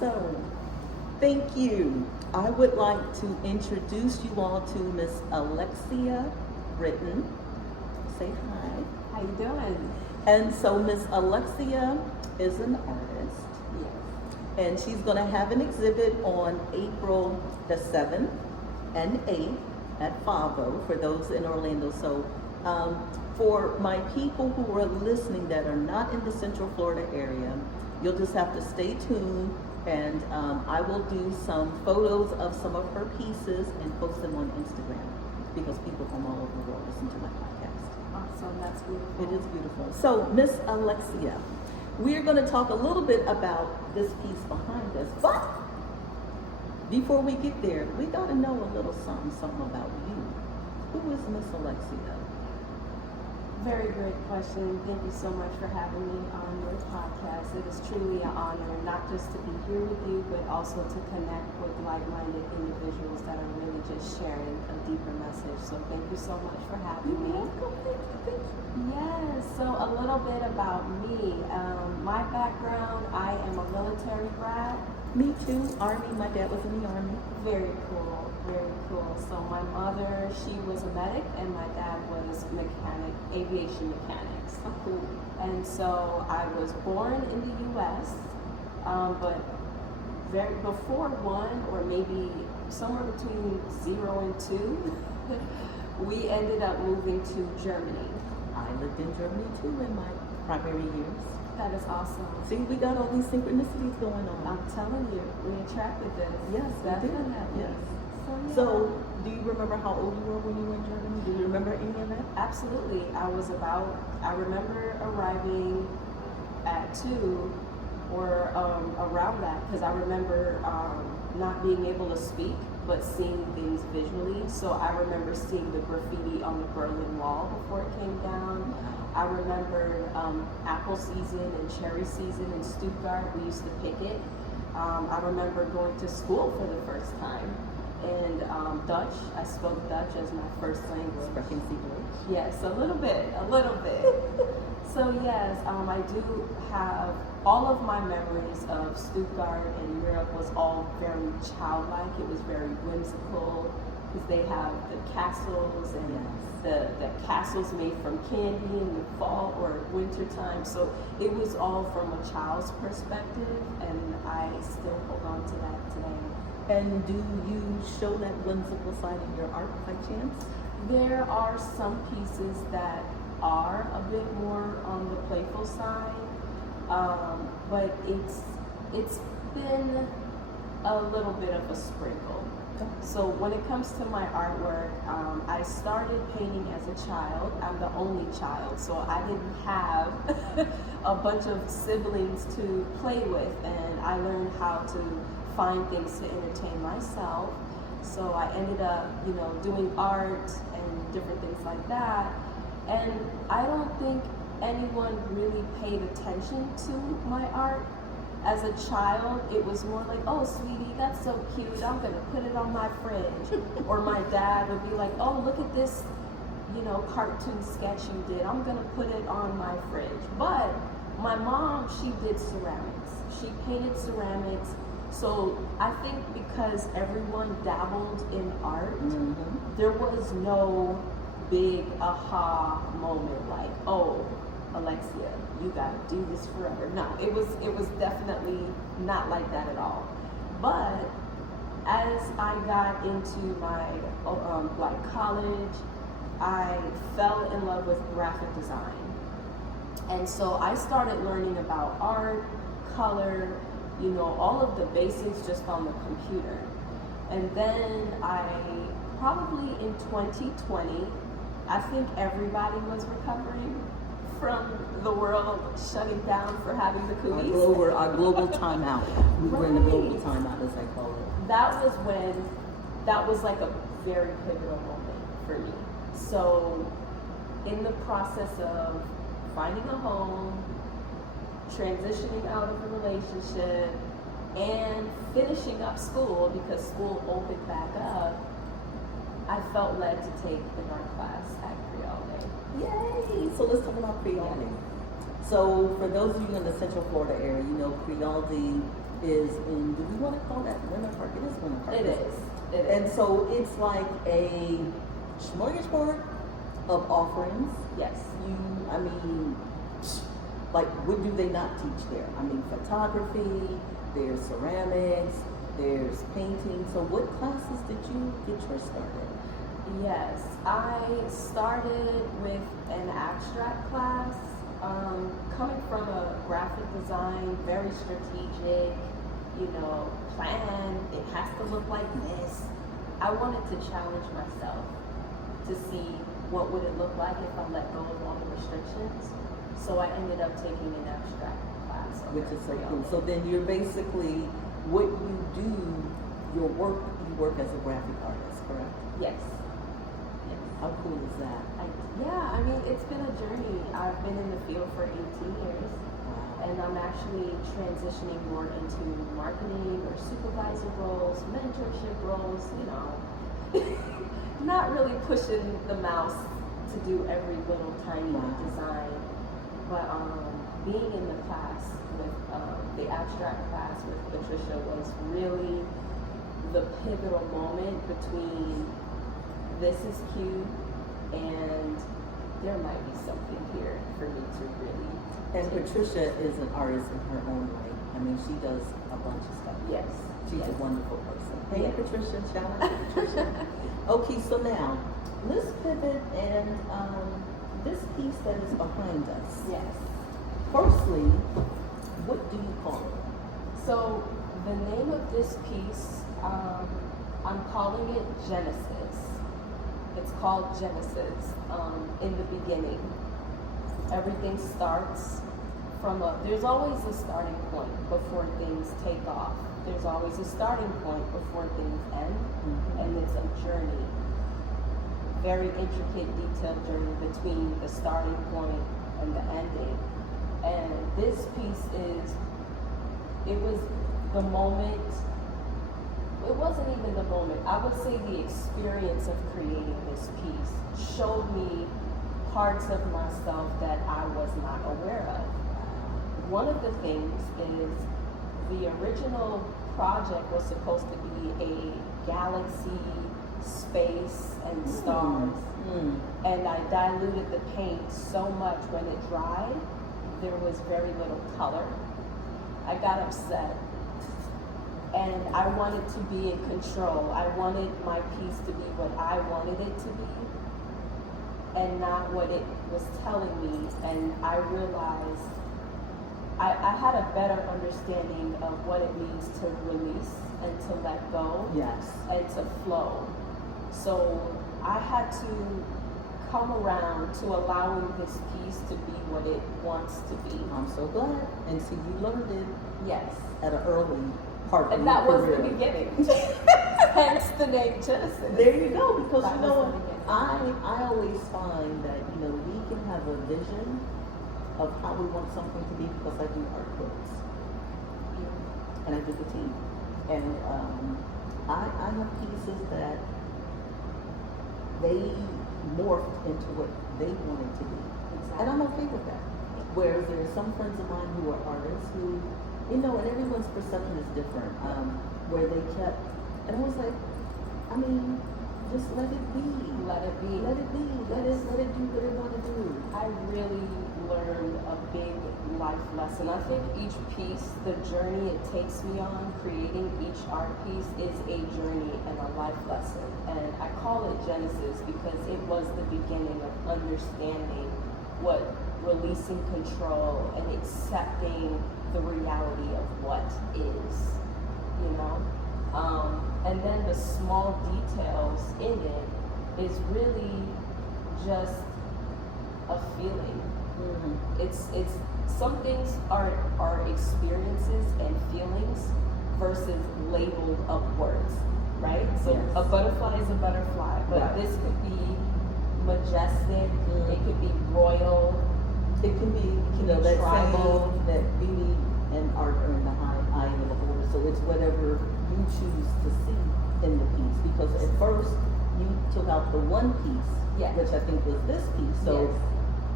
So, thank you. I would like to introduce you all to Miss Alexia Written. Say hi. How you doing? And so Miss Alexia is an artist. Yes. And she's going to have an exhibit on April the 7th and 8th at Favo for those in Orlando. So for my people who are listening that are not in the Central Florida area, you'll just have to stay tuned, and I will do some photos of some of her pieces and post them on Instagram because people from all over the world listen to my podcast. Awesome, that's beautiful. It is beautiful. So, Miss Alexia, we're going to talk a little bit about this piece behind us, but before we get there, we got to know a little something about you. Who is Miss Alexia? Very great question. Thank you so much for having me on your podcast. It is truly an honor not just to be here with you, but also to connect with like-minded individuals that are really just sharing a deeper message. So thank you so much for having me. Yes, so a little bit about me. My background, I am a military brat. Me too. Army. My dad was in the Army. Very cool, very cool. So my mother, she was a medic, and my dad was aviation mechanics. Oh, cool. And so I was born in the U.S., but before 1 or maybe somewhere between 0 and 2, we ended up moving to Germany. I lived in Germany too in my primary years. That is awesome. See, we got all these synchronicities going on. I'm telling you, we attracted this. Yes, definitely. Yes. So, do you remember how old you were when you were in Germany? Do you remember any of that? Absolutely. I remember arriving at 2 or around that, because I remember not being able to speak, but seeing things visually. So I remember seeing the graffiti on the Berlin Wall before it came down. I remember apple season and cherry season in Stuttgart. We used to pick it. I remember going to school for the first time. And Dutch, I spoke Dutch as my first language. Sprechen Sie Deutsch? Yes, a little bit. So yes, I do have all of my memories of Stuttgart and Europe was all very childlike. It was very whimsical because they have the castles and the castles made from candy in the fall or winter time. So it was all from a child's perspective, and I still hold on to that today. And do you show that whimsical side in your art by chance? There are some pieces that are a bit more on the playful side, but it's been a little bit of a sprinkle. So when it comes to my artwork, I started painting as a child. I'm the only child, so I didn't have a bunch of siblings to play with, and I learned how to find things to entertain myself. So I ended up, doing art and different things like that. And I don't think anyone really paid attention to my art. As a child, it was more like, oh, sweetie, that's so cute. I'm going to put it on my fridge. Or my dad would be like, oh, look at this, cartoon sketch you did. I'm going to put it on my fridge. But my mom, she did ceramics. She painted ceramics. So I think because everyone dabbled in art, there was no big aha moment like, oh, Alexia, you gotta do this forever. No, it was definitely not like that at all. But as I got into my college, I fell in love with graphic design. And so I started learning about art, color, all of the basics just on the computer. And then probably in 2020, I think everybody was recovering from the world shutting down for having the cooties. Our global timeout. We were in the global timeout, as I call it. That was like a very pivotal moment for me. So in the process of finding a home, transitioning out of a relationship, and finishing up school because school opened back up, I felt led to take an art class at Creole. Yay! So let's talk about Creole. So for those of you in the Central Florida area, you know Crealdi is in, do we want to call that Winter Park? It is Winter Park. It is. It And is. so it's like a smorgasbord of offerings. Yes. I mean, like, what do they not teach there? I mean, photography, there's ceramics, there's painting. So what classes did you get your start in? Yes, I started with an abstract class. Coming from a graphic design, very strategic, plan, it has to look like this. I wanted to challenge myself to see what would it look like if I let go of all the restrictions. So I ended up taking an abstract class. Which is so cool. So then you're basically, what you do, you work as a graphic artist, correct? Yes. How cool is that? I mean, it's been a journey. I've been in the field for 18 years, and I'm actually transitioning more into marketing or supervisor roles, mentorship roles, not really pushing the mouse to do every little tiny design, but being in the class with the abstract class with Patricia was really the pivotal moment between this is cute and there might be something here for me to really. And Patricia is an artist in her own right. I mean, she does a bunch of stuff. Yes. She's a wonderful person. Hey, Yeah. Patricia, shout out to Patricia. Okay, so now let's pivot and this piece that is behind us. Yes. Firstly, what do you call it? So the name of this piece, I'm calling it Genesis. It's called Genesis. In the beginning, everything starts from there's always a starting point before things take off. There's always a starting point before things end, and it's a journey. Very intricate, detailed journey between the starting point and the ending. And this piece it was the moment. It wasn't even the moment. I would say the experience of creating this piece showed me parts of myself that I was not aware of. One of the things is the original project was supposed to be a galaxy, space, and stars. And I diluted the paint so much when it dried, there was very little color. I got upset. And I wanted to be in control. I wanted my piece to be what I wanted it to be and not what it was telling me. And I realized I had a better understanding of what it means to release and to let go. Yes. And to flow. So I had to come around to allowing this piece to be what it wants to be. I'm so glad. And see, you learned it Yes. at an early part of And your that was career. the beginning. Hence the name Genesis. There you go, because That you know was what? the beginning. I always find that, we can have a vision of how we want something to be because I do art quotes. And I do the team. And I have pieces that they morphed into what they wanted to be. And I'm okay with that. Whereas there are some friends of mine who are artists who, and everyone's perception is different, where they kept, and I was like, just let it be. Let it be. Let it be. Let it do what it want to do. I really learned a big life lesson. I think each piece, the journey it takes me on, creating each art piece is a journey and a life lesson. And I call it Genesis because it was the beginning of understanding what releasing control and accepting the reality of what is, and then the small details in it is really just a feeling. It's some things are experiences and feelings versus labeled of words, right? So Yes. a butterfly is a butterfly, but Right. this could be majestic, it could be royal. It can be, that Trying. symbol that beauty and art are in the eye of the beholder. So it's whatever you choose to see in the piece. Because at first you took out the one piece, Yes. which I think was this piece. So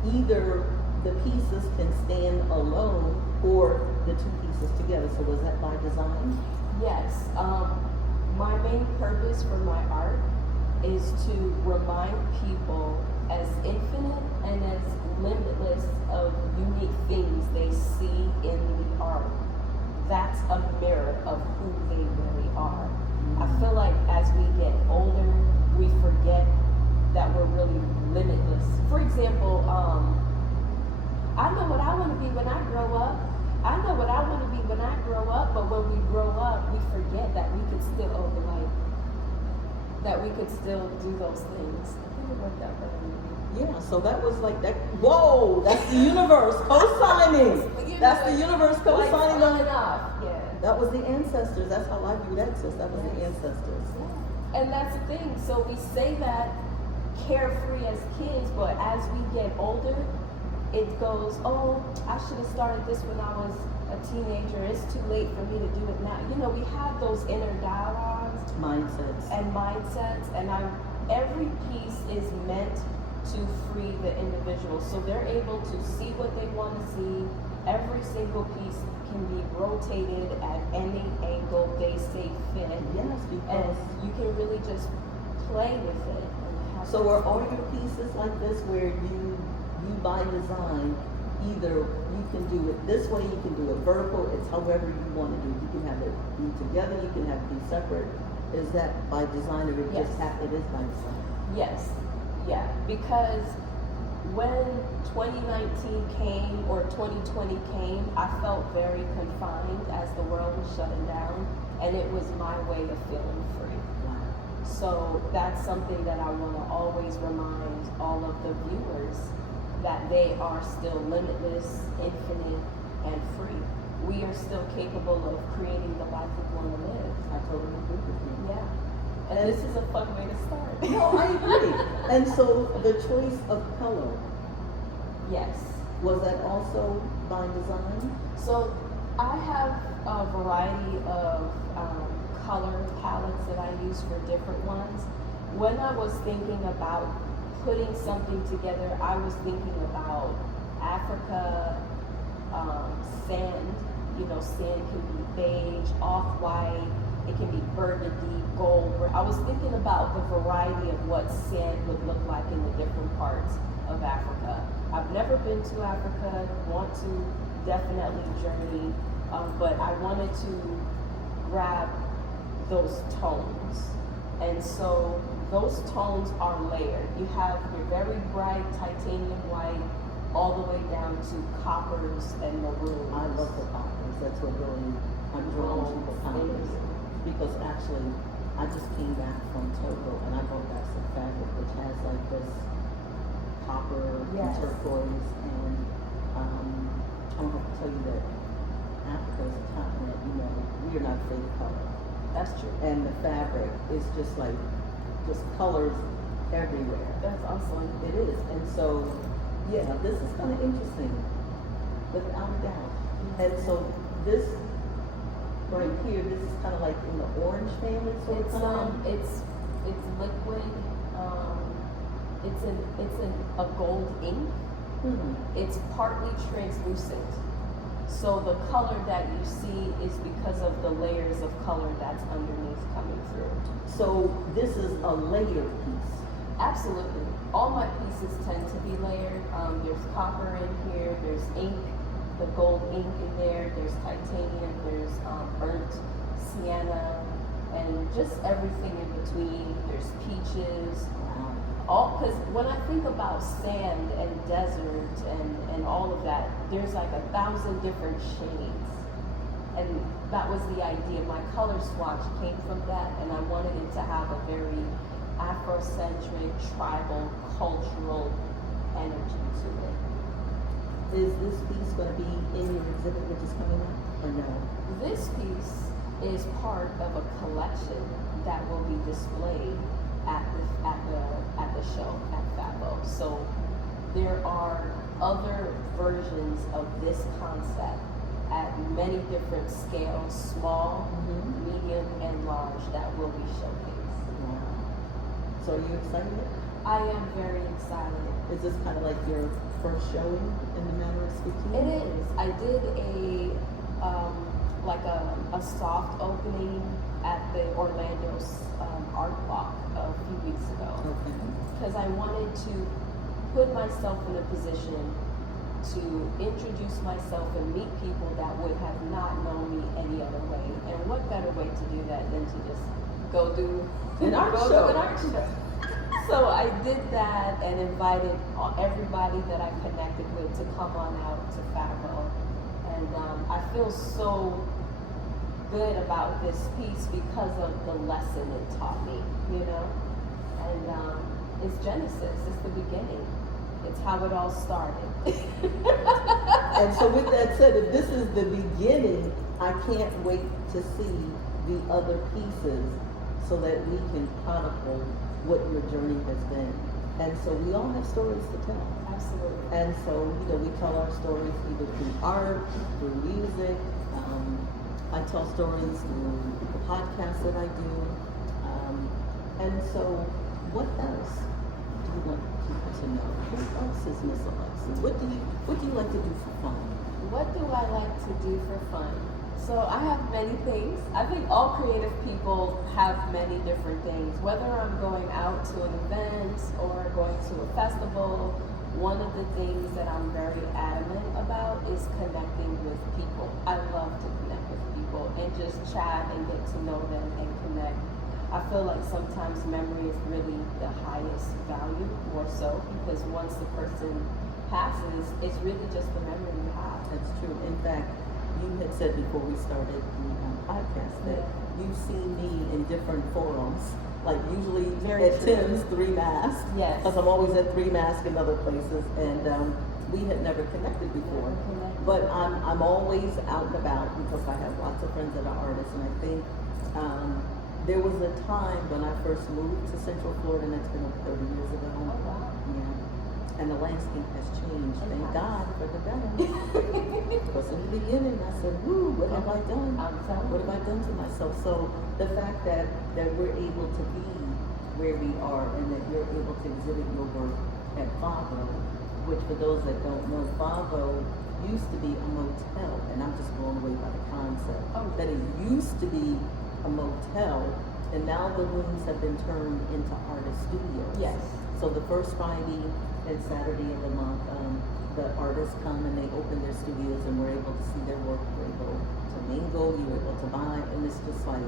Yes. either the pieces can stand alone or the two pieces together. So was that by design? Yes. My main purpose for my art is to remind people as infinite and as limitless of unique things they see in the art. That's a mirror of who they really are. I feel like as we get older, we forget that we're really limitless. For example, I know what I want to be when I grow up. I know what I want to be when I grow up, but when we grow up, we forget that we could still do those things. I think it worked out better. Yeah, so that was like that. Whoa, that's the universe co-signing. That's the universe co-signing on it. Yeah. That was the ancestors. That's how I view that, sis. That was the ancestors. Yeah. And that's the thing. So we say that carefree as kids, but as we get older, it goes, oh, I should have started this when I was a teenager. It's too late for me to do it now. You know, we have those inner dialogues. Mindsets. And every piece is meant to free the individual. So they're able to see what they want to see. Every single piece can be rotated at any angle they say fit. Yes, because and you can really just play with it. So are all your pieces like this where you by design, either you can do it this way, you can do it vertical, it's however you want to do. You can have it be together, you can have it be separate. Is that by design or it it is by design? Yes. Yeah. Because when 2019 came or 2020 came, I felt very confined as the world was shutting down, and it was my way of feeling free. Wow. So that's something that I want to always remind all of the viewers, that they are still limitless, infinite, and free. We are still capable of creating the life we want to live. I totally agree with you. Yeah. And this is a fun way to start. No, I agree. And so the choice of color, Yes. was that also by design? So I have a variety of color palettes that I use for different ones. When I was thinking about putting something together, I was thinking about Africa, sand. You know, sand can be beige, off-white, it can be burgundy, gold. I was thinking about the variety of what sand would look like in the different parts of Africa. I've never been to Africa, want to definitely journey, but I wanted to grab those tones. And so those tones are layered. You have your very bright titanium white all the way down to coppers and maroons. I love the coppers. That's what really I'm drawn to the coppers. Because actually, I just came back from Togo and I brought back some fabric which has like this copper and turquoise, and I want to tell you that Africa is a continent, you know, we are not afraid of color. That's true. And the fabric is just like, just colors everywhere. That's awesome. It is. And so, yeah, this is kind of interesting, without a doubt. And so this right here, this is kind of like in the orange family sort of color. It's liquid. It's a gold ink. Mm-hmm. It's partly translucent. So the color that you see is because of the layers of color that's underneath coming through. So this is a layered piece. Absolutely. All my pieces tend to be layered. There's copper in here, there's ink, the gold ink in there, there's titanium, there's burnt sienna, and just everything in between. There's peaches. Because when I think about sand and desert and all of that, there's like 1,000 different shades. And that was the idea. My color swatch came from that, and I wanted it to have a very Afrocentric, tribal, cultural energy to it. Is this piece going to be in your exhibit which is coming up, or no? This piece is part of a collection that will be displayed at the show at FABO. So there are other versions of this concept at many different scales, small, medium, and large, that will be showcased. Wow. So are you excited? I am very excited. Is this kind of like your first showing in the manner of speaking? It is. I did a soft opening at the Orlando Art Walk a few weeks ago. Okay. Because I wanted to put myself in a position to introduce myself and meet people that would have not known me any other way. And what better way to do that than to just go do An art go show. do an art show. So I did that and invited everybody that I connected with to come on out to Fabo. And I feel so good about this piece because of the lesson it taught me, you know? And it's Genesis, it's the beginning. It's how it all started. And so with that said, if this is the beginning, I can't wait to see the other pieces so that we can chronicle what your journey has been. And so we all have stories to tell. Absolutely. And so, we tell our stories either through art, through music. I tell stories through the podcast that I do. And so, what else do you want people to know? Who else is Miss Alexia? What do you like to do for fun? What do I like to do for fun? So I have many things. I think all creative people have many different things. Whether I'm going out to an event or going to a festival, one of the things that I'm very adamant about is connecting with people. I love to connect with people and just chat and get to know them and connect. I feel like sometimes memory is really the highest value, more so, because once the person passes, it's really just the memory you have. That's true. In fact, you had said before we started the podcast that you've seen me in different forums, like usually Very at true. Tim's 3 Mask. Yes. Because I'm always at 3 Mask and other places, and we had never connected before. But I'm always out and about because I have lots of friends that are artists, and I think there was a time when I first moved to Central Florida, and that's been over 30 years ago. Oh, wow. Yeah. And the landscape has changed. Thank God for the better. Because in the beginning, I said, "Woo, what have I done? I'm telling What you. have I done to myself?" So the fact that we're able to be where we are, and that you're able to exhibit your work at Favo, which for those that don't know, Favo used to be a motel, and I'm just blown away by the concept that it used to be a motel, and now the rooms have been turned into artist studios. Yes. So the first Friday and Saturday of the month, the artists come and they open their studios, and we're able to see their work. We're able to mingle. You're able to buy, and it's just like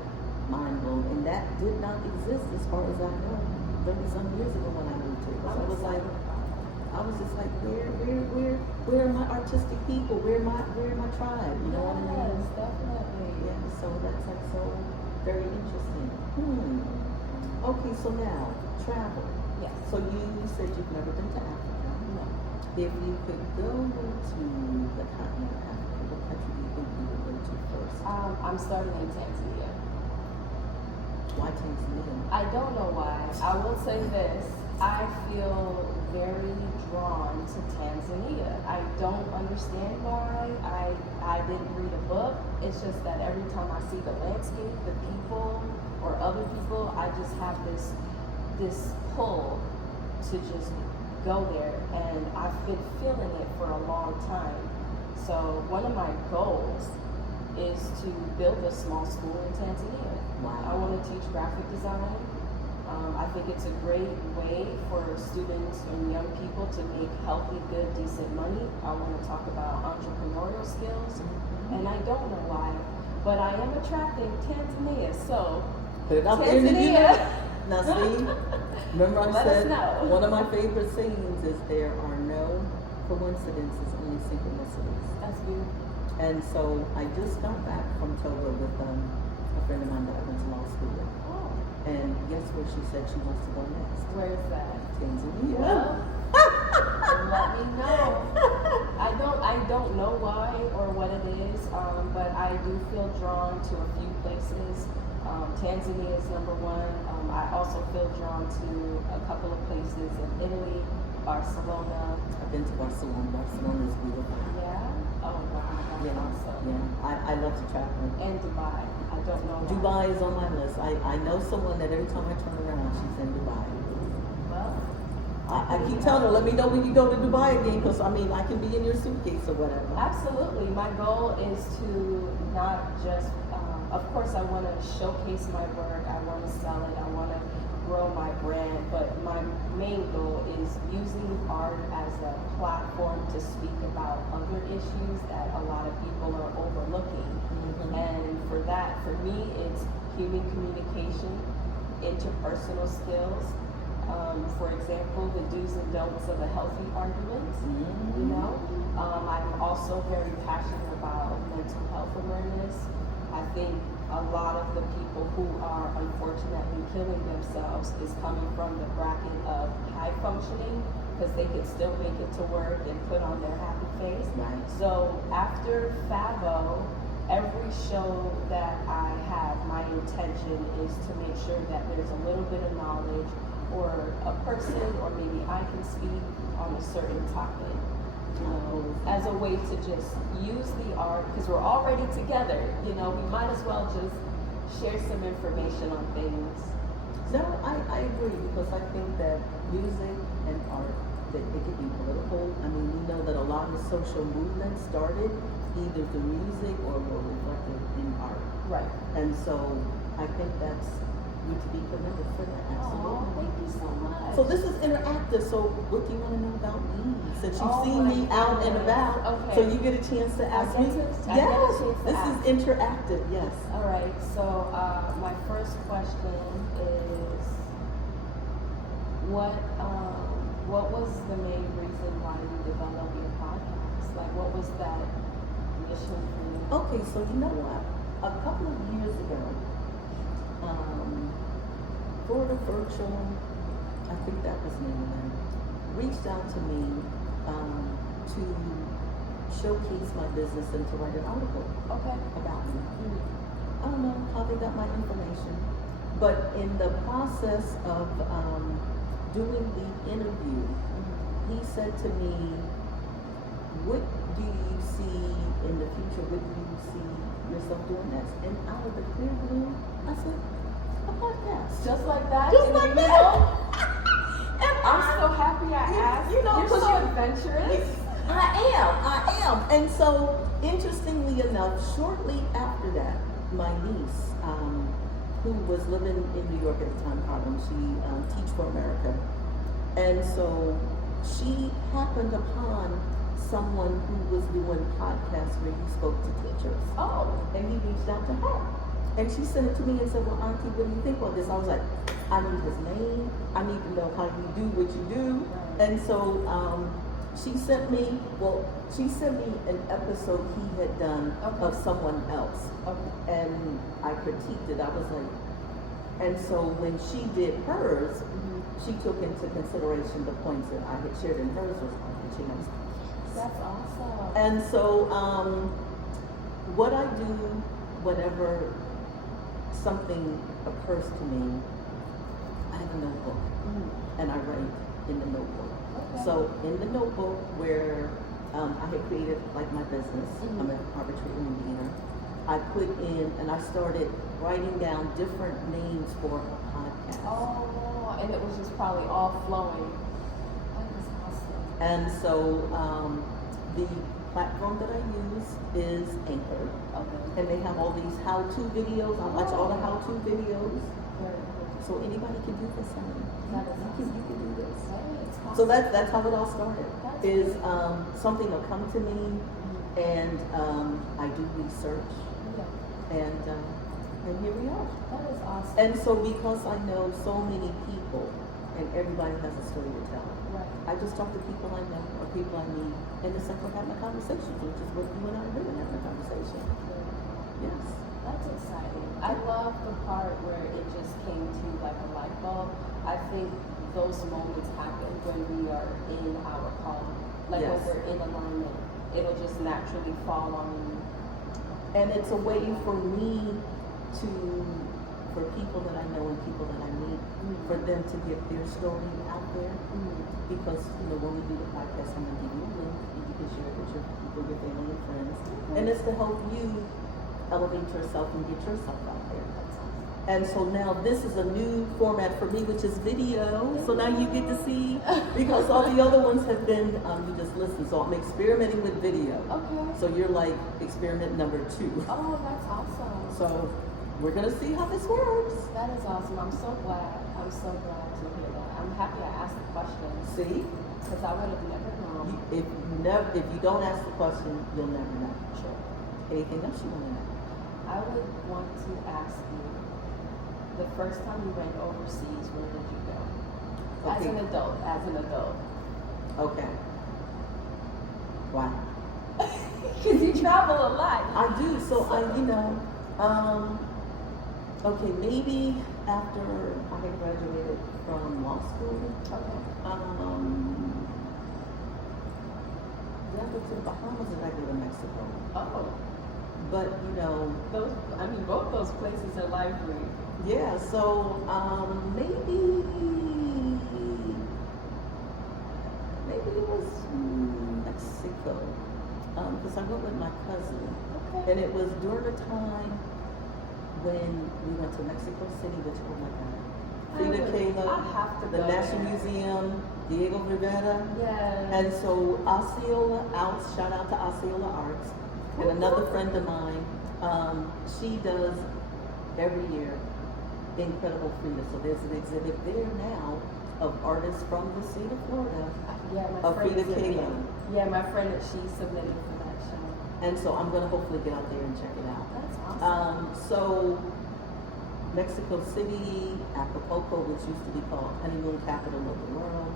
mind blowing. And that did not exist as far as I know 30-some years ago when I moved here. Because I was just like, where are my artistic people? Where my tribe? You know what I mean? Yes, definitely. Yeah. So that's like so very interesting. Okay, so now travel. Yes. So you said you've never been to Africa. No. If you could go to the continent of Africa, what country do you think you would go to first? I'm starting in Tanzania. Why Tanzania? I don't know why. I will say this. I feel very drawn to Tanzania. I don't understand why. I didn't read a book. It's just that every time I see the landscape, the people, or other people, I just have this pull to just go there, and I've been feeling it for a long time. So one of my goals is to build a small school in Tanzania. Wow. I want to teach graphic design. I think it's a great way for students and young people to make healthy, good, decent money. I want to talk about entrepreneurial skills, and I don't know why, but I am attracting Tanzania. So Put it out there in the Tanzania. universe. Now see, remember I Let us said know. one of my favorite sayings is there are no coincidences, only synchronicities. That's beautiful. And so I just got back from Togo with a friend of mine that I went to law school with. Oh, And guess where she said she wants to go next? where is that? Tanzania. Well, let me know. I don't know why or what it is, but I do feel drawn to a few places. Tanzania is number one. I also feel drawn to a couple of places in Italy, Barcelona. I've been to Barcelona. Barcelona is beautiful. Yeah. Oh wow, that's Yeah, awesome. yeah. I love to travel. And Dubai. I don't know why. Dubai is on my list. I know someone that every time I turn around, she's in Dubai. Well, I keep telling her, let me know when you go to Dubai again, because I mean, I can be in your suitcase or whatever. Absolutely. My goal is to not just, of course, I want to showcase my work, I want to sell it, I want to grow my brand, but my main goal is using art as a platform to speak about other issues that a lot of people are overlooking. Mm-hmm. And for that, for me, it's human communication, interpersonal skills. For example, the do's and don'ts of a healthy argument. Mm-hmm. You know, I'm also very passionate about mental health awareness. I think a lot of the people who are unfortunately killing themselves is coming from the bracket of high functioning, because they can still make it to work and put on their happy face. Right. So after Favo, every show that I have, my intention is to make sure that there's a little bit of knowledge, or a person, or maybe I can speak on a certain topic, as a way to just use the art, because we're already together, we might as well just share some information on things. No, I agree, because I think that music and art, that it can be political. I mean, we know that a lot of social movements started either through music or were reflected in art. Right. And so I think that's need to be commended for that. Absolutely. Oh, thank you so much. So this is interactive. So what do you want to know about me? Since you've Oh seen my me out and goodness. about, Okay. so you get a chance to ask me. I get a chance to This ask. is interactive. Yes. All right. So my first question is, what was the main reason why you developed your podcast? Like, what was that mission for you? Okay. So you know what? A couple of years ago, Florida Virtual, I think that was the name of them, reached out to me to showcase my business and to write an article Okay. about me. Mm-hmm. I don't know how they got my information, but in the process of doing the interview, he said to me, what do you see in the future? What do you see yourself doing next? And out of the clear blue, I said, a podcast. Just like that? Just in like the that. middle? And I'm so happy I asked. you know, You're 'cause so you- adventurous. I am. And so, interestingly enough, shortly after that, my niece, who was living in New York at the time, Harlem, she Teach for America. And so, she happened upon someone who was doing podcasts where he spoke to teachers. Oh. And he reached out to her. And she sent it to me and said, well, Auntie, what do you think about this? I was like, I need his name. I need to know how you do what you do. And so she sent me an episode he had done of someone else. Okay. And I critiqued it. I was like, and so when she did hers, she took into consideration the points that I had shared in hers response. And she knows. That's awesome. And so what I do whenever something occurs to me, I have a notebook and I write in the notebook. Okay. So in the notebook where I had created like my business, I'm an arbitrator in Indiana, I put in and I started writing down different names for a podcast. Oh, and it was just probably all flowing. That was awesome. And so the platform that I use is Anchor. Okay. And they have all these how-to videos. I watch all the how-to videos. Very cool. So anybody can do this. You can do this. Hey, it's So awesome. that's how it all started. That's Is something will come to me, and I do research, Yeah, and here we are. that is awesome. And so because I know so many people, and everybody has a story to tell, Right. I just talk to people I know or people I meet, and it's like we're having a conversation, which is what you and I are doing, having a conversation. Yes. That's exciting. I love the part where it just came to like a light bulb. I think those moments happen when we are in our calling. Like when Yes. we're in alignment, it'll just naturally fall on you. And it's a way for me for people that I know and people that I meet, for them to get their story out there. Because, when we do the podcast, I'm going to give you a link and you can share it with your people, your family, and friends. And it's to help you elevate yourself and get yourself out there. That's awesome. And so now this is a new format for me, which is video. So now you get to see, because all the other ones have been, you just listen. So I'm experimenting with video. Okay. So you're like experiment number 2. Oh, that's awesome. So we're gonna see how this works. That is awesome. I'm so glad. I'm so glad to hear that. I'm happy I asked the question. See? Because I would have never known. If you don't ask the question, you'll never know. Sure. Anything else you want to know? I would want to ask you, the first time you went overseas, where did you go? As Okay. an adult. Okay. Why? Because you travel a lot. I do. So okay, maybe after I had graduated from law school, Okay. did I go to the Bahamas or did I go to Mexico? Oh, But both those places are lively. yeah, so maybe it was Mexico, because I went with my cousin, Okay. and it was during a time when we went to Mexico City, which, oh my God, Frida Kahlo, I have to the go National there. Museum, Diego Rivera. Yes. And so Osceola, shout out to Osceola Arts, and another friend of mine, she does every year Incredible Frida. So there's an exhibit there now of artists from the state of Florida, Yeah, my of friend Frida submitted. Kahlo. Yeah, my friend, she submitted for that show. And so I'm gonna hopefully get out there and check it out. That's awesome. So Mexico City, Acapulco, which used to be called honeymoon capital of the world,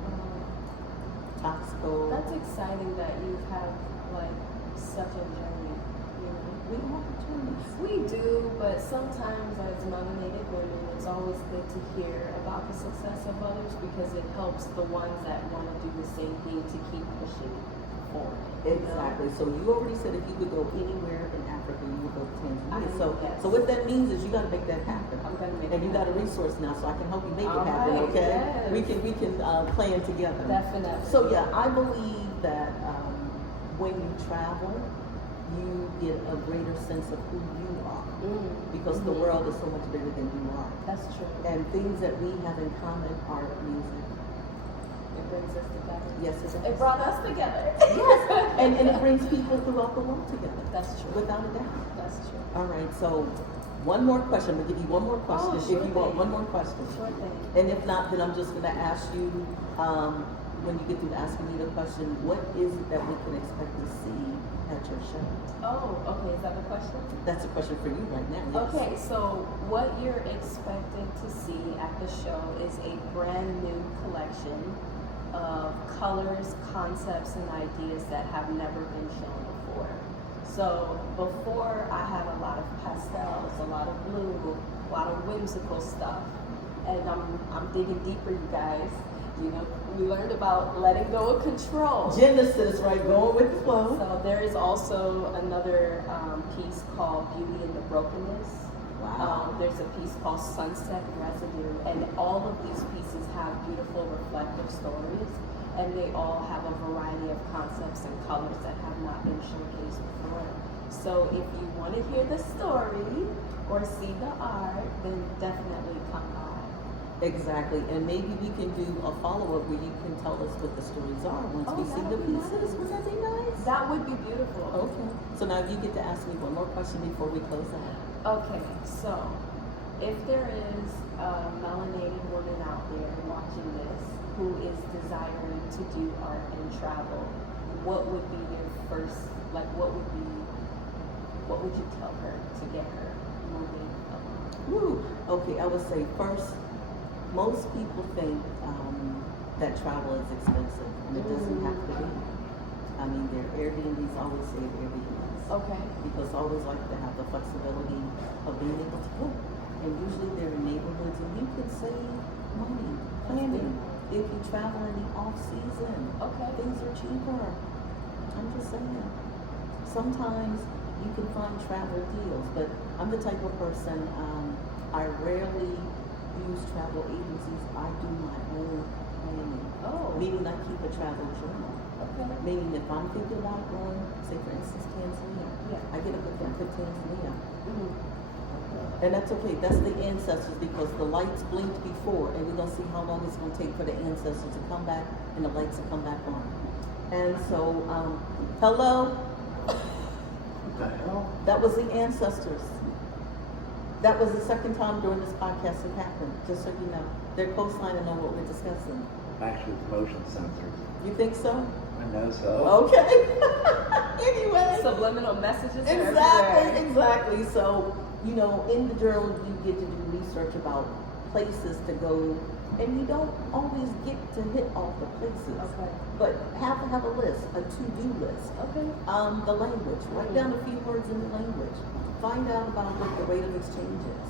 Taxco. That's exciting that you have like such a journey. You know? We have opportunities. We do, but sometimes as melanated women, it's always good to hear about the success of others because it helps the ones that want to do the same thing to keep pushing forward. You know? Exactly. So you already said if you could go anywhere in Africa, you would go to Tanzania. Yes. So what that means is you got to make that happen. I'm gonna make And it you got a happen. resource now, so I can help you make All it happen. right, Okay? yes. We can plan together. Definitely. So yeah, I believe that when you travel, you get a greater sense of who you are, because the world is so much bigger than you are. That's true. And things that we have in common are music. It brings us together. Yes, it does. It brought us together. Yes, and it brings people throughout the world together. That's true. Without a doubt. That's true. All right, so one more question. I'm gonna give you one more question. Oh, sure if you want thing. one more question. Sure thing. And if not, then I'm just gonna ask you, when you get through asking me the question, what is it that we can expect to see at your show? Oh, okay. Is that the question? That's a question for you right now. Yes. Okay, so what you're expected to see at the show is a brand new collection of colors, concepts, and ideas that have never been shown before. So before I had a lot of pastels, a lot of blue, a lot of whimsical stuff. And I'm digging deeper, you guys. You know, we learned about letting go of control. Genesis, right? Going with the flow. So there is also another piece called Beauty in the Brokenness. Wow. There's a piece called Sunset Residue, and all of these pieces have beautiful reflective stories, and they all have a variety of concepts and colors that have not been showcased before. So if you want to hear the story or see the art, then definitely come by. Exactly, and maybe we can do a follow-up where you can tell us what the stories are once we see the that would be pieces. nice. Would that be nice? That would be beautiful. Okay. So now you get to ask me one more question before we close out. Okay, so if there is a melanated woman out there watching this who is desiring to do art and travel, what would be your first, like what would you tell her to get her moving along? Woo. Okay, I would say first, most people think that travel is expensive, and it doesn't have to be. I mean, their Airbnbs always say Airbnbs. Okay. Because I always like to have the flexibility of being able to go. And usually they're in neighborhoods and you can save money planning if you travel in the off season. Okay. Things are cheaper. I'm just saying. Sometimes you can find travel deals, but I'm the type of person, I rarely use travel agencies. I do my own planning. Oh. Meaning I keep a travel journal. Okay. Meaning if I'm thinking about going, say for instance, Tanzania, Yeah. I get up and put Tanzania. Mhm. And that's okay, that's the ancestors, because the lights blinked before, and we're gonna see how long it's gonna take for the ancestors to come back and the lights to come back on. And so, hello, What the hell? that was the ancestors. That was the second time during this podcast it happened, just so you know. They're coastlining on what we're discussing. Actually, it's motion sensors. You think so? I know so. Okay. Anyway. Subliminal messages are Exactly, everywhere. exactly. So, you know, in the journal, you get to do research about places to go, and you don't always get to hit all the places. Okay. But have a list, a to-do list. Okay. The language, write down a few words in the language. Find out about what the rate of exchange is.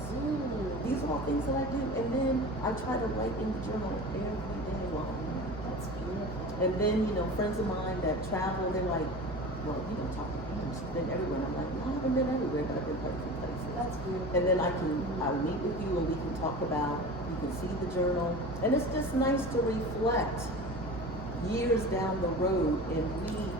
These are all things that I do, and then I try to write in the journal every day while I'm here. That's beautiful. And then, you know, friends of mine that travel, they're like, well, you don't talk about it. You've been everywhere. And I'm like, no, I haven't been everywhere, but I've been quite a few places. That's beautiful. And then I'll meet with you and we can talk about, you can see the journal. And it's just nice to reflect years down the road and read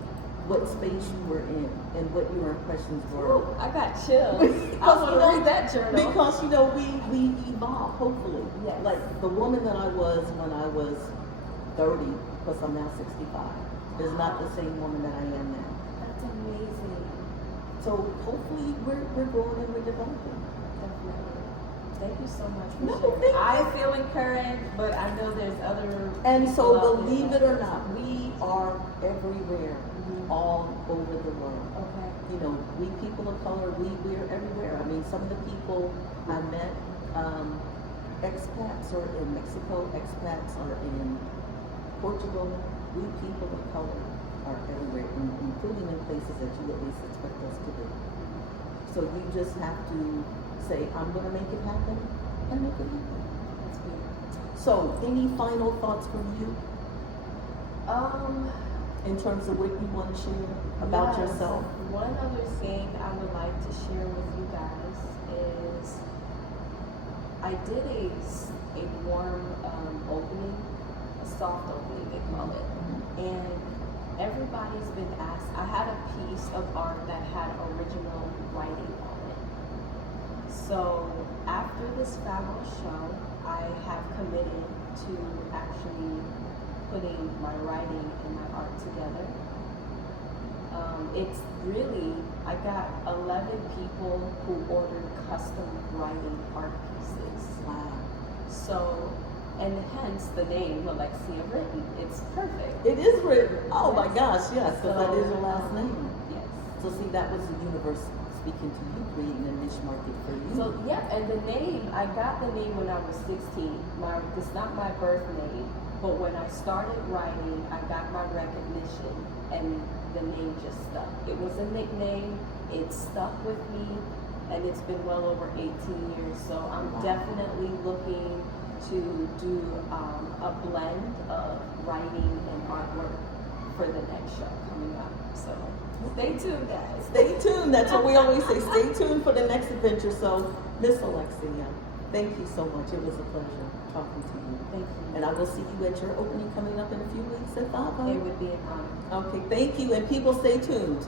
what space you were in and what your impressions were. Ooh, I got chills. I Because, want you to know, read that journal. Because, you know, we evolve, hopefully. Yes. Like the woman that I was when I was 30, because I'm now 65, is not the same woman that I am now. That's amazing. So hopefully we're growing and we're developing. Definitely. Thank you so much for No, sharing. thank I you. feel encouraged, but I know there's other And so people out there believe that- it or not, we are everywhere, all over the world. Okay. You know, we people of color, we're everywhere. I mean, some of the people I met, expats are in Mexico, expats are in Portugal. We people of color are everywhere, including in places that you at least expect us to be. So you just have to say, I'm gonna make it happen, and make it happen. That's beautiful. So, any final thoughts from you in terms of what you want to share about Yes. yourself? One other thing I would like to share with you guys is I did a warm opening, a soft opening they call it, and everybody's been asked. I had a piece of art that had original writing on it. So after this fabulous show, I have committed to actually putting my writing and my art together. It's really, I got 11 people who ordered custom writing art pieces. Wow. So, and hence the name Alexia Written. It's perfect. It is written. Oh my Yes. gosh, yes, because that is your So, last name. Yes. So see, that was the universe speaking to you, creating a niche market for you. So yeah, and the name, I got the name when I was 16. It's not my birth name, but when I started writing, I got my recognition, and the name just stuck. It was a nickname. It stuck with me, and it's been well over 18 years. So I'm definitely looking to do a blend of writing and artwork for the next show coming up. So stay tuned, guys. Stay tuned. That's what we always say. Stay tuned for the next adventure. So, Miss Alexia, thank you so much. It was a pleasure talking to you. Thank you. And I will see you at your opening coming up in a few weeks at 5. It would be an honor. Okay, thank you. And people, stay tuned.